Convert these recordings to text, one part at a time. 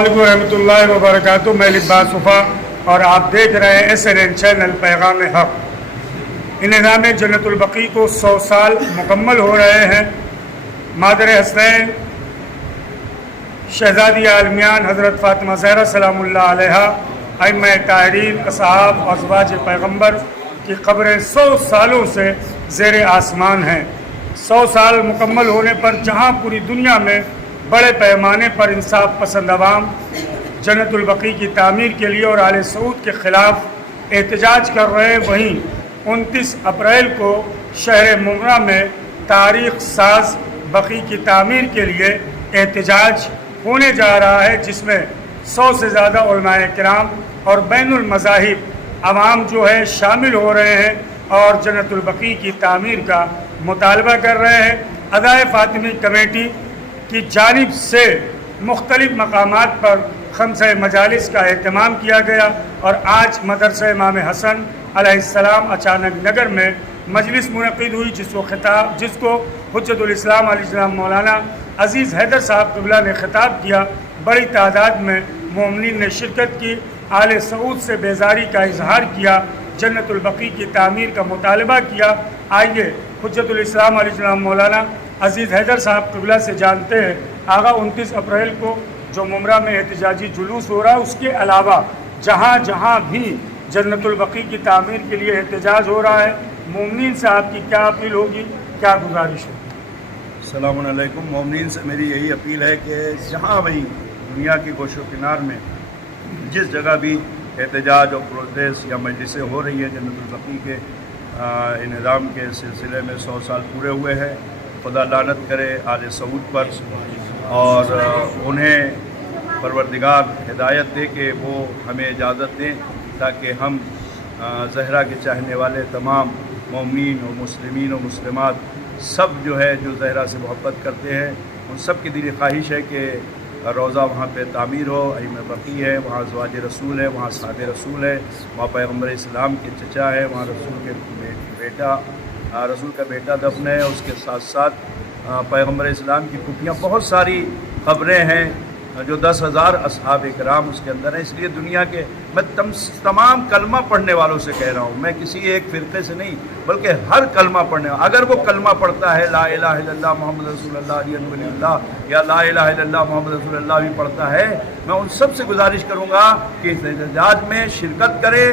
علیکم ورحمۃ اللہ وبرکاتہ۔ میں لباس صفا اور آپ دیکھ رہے ہیں SNN چینل پیغام حق۔ انعام جنت البقیع کو 100 سال مکمل ہو رہے ہیں۔ مادر حسنین شہزادی عالمیان حضرت فاطمہ زہرا سلام اللہ علیہا، ائمہ طاہرین، اصحاب اور ازواج پیغمبر کی قبریں 100 سالوں سے زیر آسمان ہیں۔ 100 سال مکمل ہونے پر جہاں پوری دنیا میں بڑے پیمانے پر انصاف پسند عوام جنت البقیع کی تعمیر کے لیے اور آل سعود کے خلاف احتجاج کر رہے ہیں، وہیں 29 اپریل کو شہر ممرہ میں تاریخ ساز بقیع کی تعمیر کے لیے احتجاج ہونے جا رہا ہے، جس میں 100 سے زیادہ علماء کرام اور بین المذاہب عوام جو ہے شامل ہو رہے ہیں اور جنت البقیع کی تعمیر کا مطالبہ کر رہے ہیں۔ ادائے فاطمی کمیٹی کی جانب سے مختلف مقامات پر خمسہ مجالس کا اہتمام کیا گیا اور آج مدرسہ امام حسن علیہ السلام اچانک نگر میں مجلس منعقد ہوئی، جس کو حجت الاسلام علیہ السلام مولانا عزیز حیدر صاحب قبلہ نے خطاب کیا۔ بڑی تعداد میں مومنین نے شرکت کی، آل سعود سے بیزاری کا اظہار کیا، جنت البقیع کی تعمیر کا مطالبہ کیا۔ آئیے حجت الاسلام علیہ السلام مولانا عزیز حیدر صاحب قبلہ سے جانتے ہیں آغا 29 اپریل کو جو ممرہ میں احتجاجی جلوس ہو رہا ہے، اس کے علاوہ جہاں جہاں بھی جنت البقیع کی تعمیر کے لیے احتجاج ہو رہا ہے، مومنین سے آپ کی کیا اپیل ہوگی، کیا گزارش ہوگی؟ السلام علیکم۔ مومنین سے میری یہی اپیل ہے کہ جہاں بھی دنیا کے گوش و کنار میں جس جگہ بھی احتجاج اور پروٹیسٹ یا مجلسیں ہو رہی ہیں، جنت البقیع کے انہدام کے سلسلے میں 100 سال پورے ہوئے ہیں، خدا لعنت کرے آل سعود پر اور انہیں پروردگار ہدایت دے کہ وہ ہمیں اجازت دیں تاکہ ہم زہرا کے چاہنے والے تمام مومنین و مسلمین و مسلمات سب جو ہے جو زہرا سے محبت کرتے ہیں، ان سب کی دلی خواہش ہے کہ روضہ وہاں پہ تعمیر ہو، ائمہ بقیع ہے، وہاں ازواج رسول ہے، وہاں صحابہ رسول ہے، وہاں پیغمبر اسلام کے چچا ہے، وہاں رسول کا بیٹا دفن ہے، اس کے ساتھ ساتھ پیغمبر اسلام کی پھوپھیاں بہت ساری قبریں ہیں جو 10,000 اصحاب کرام اس کے اندر ہیں۔ اس لیے دنیا کے میں تمام کلمہ پڑھنے والوں سے کہہ رہا ہوں، میں کسی ایک فرقے سے نہیں بلکہ ہر کلمہ پڑھنے والا، اگر وہ کلمہ پڑھتا ہے لا الہ الا اللہ محمد رسول اللہ علی ولی اللہ یا لا الہ الا اللہ محمد رسول اللہ بھی پڑھتا ہے، میں ان سب سے گزارش کروں گا کہ اس احتجاج میں شرکت کرے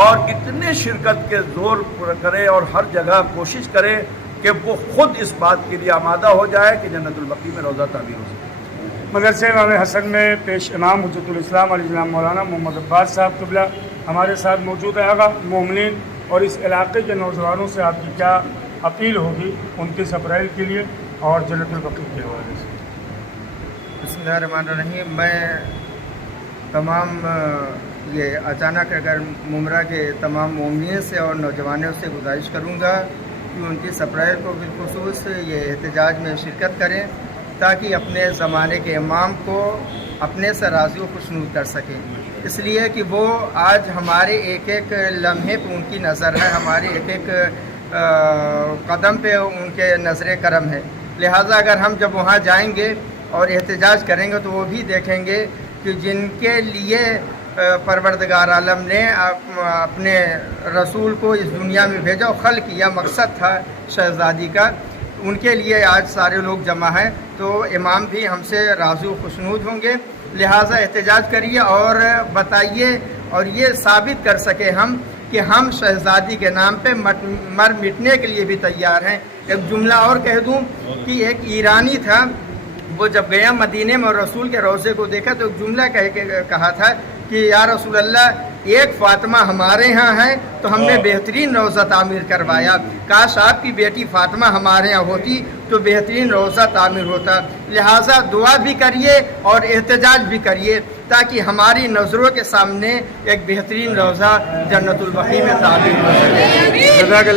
اور اتنے شرکت کے زور کرے اور ہر جگہ کوشش کرے کہ وہ خود اس بات کے لیے آمادہ ہو جائے کہ جنت البقیع میں روضہ تعمیر ہو سکے۔ مدرسہ امام حسن میں پیش امام حجت الاسلام علیہ السلام مولانا محمد عباس صاحب قبلہ ہمارے ساتھ موجود ہے۔ آغا مومنین اور اس علاقے کے نوجوانوں سے آپ کی کیا اپیل ہوگی 29 اپریل کے لیے اور جنت البقیع کے حوالے سے؟ بسم اللہ الرحمن الرحیم۔ میں تمام یہ اچانک اگر ممرہ کے تمام مومنین سے اور نوجوانوں سے گزارش کروں گا کہ 29 اپریل کو بالخصوص یہ احتجاج میں شرکت کریں تاکہ اپنے زمانے کے امام کو اپنے سے راضی و خوشنود کر سکیں، اس لیے کہ وہ آج ہمارے ایک ایک لمحے پہ ان کی نظر ہے، ہمارے ایک ایک قدم پہ ان کے نظر کرم ہے۔ لہٰذا اگر ہم جب وہاں جائیں گے اور احتجاج کریں گے تو وہ بھی دیکھیں گے کہ جن کے لیے پروردگار عالم نے اپنے رسول کو اس دنیا میں بھیجا اور خلق کیا، مقصد تھا شہزادی کا، ان کے لیے آج سارے لوگ جمع ہیں، تو امام بھی ہم سے راضی و خوشنود ہوں گے۔ لہٰذا احتجاج کریے اور بتائیے اور یہ ثابت کر سکے ہم کہ ہم شہزادی کے نام پہ مر مٹنے کے لیے بھی تیار ہیں۔ ایک جملہ اور کہہ دوں کہ ایک ایرانی تھا، وہ جب گیا مدینے میں اور رسول کے روضے کو دیکھا تو ایک جملہ کہا تھا کہ یا رسول اللہ، ایک فاطمہ ہمارے ہاں ہے تو ہم نے بہترین روضہ تعمیر کروایا، کاش آپ کی بیٹی فاطمہ ہمارے ہاں ہوتی تو بہترین روضہ تعمیر ہوتا۔ لہٰذا دعا بھی کریے اور احتجاج بھی کریے تاکہ ہماری نظروں کے سامنے ایک بہترین روضہ جنت البقیع میں تعمیر ہو سکے۔ جزاک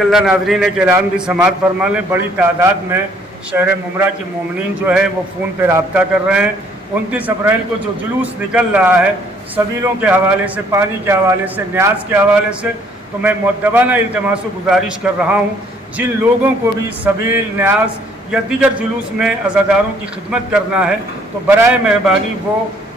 اللہ۔ ناظرین ایک اعلان بھی سماعت فرما لیں، بڑی تعداد میں شہر ممرہ کی مومنین جو ہے وہ فون پہ رابطہ کر رہے ہیں۔ 29 اپریل کو جو جلوس نکل رہا ہے سبیلوں کے حوالے سے، پانی کے حوالے سے، نیاز کے حوالے سے، تو میں مؤدبانہ التماس و گزارش کر رہا ہوں جن لوگوں کو بھی سبیل، نیاز یا دیگر جلوس میں عزاداروں کی خدمت کرنا ہے تو برائے مہربانی وہ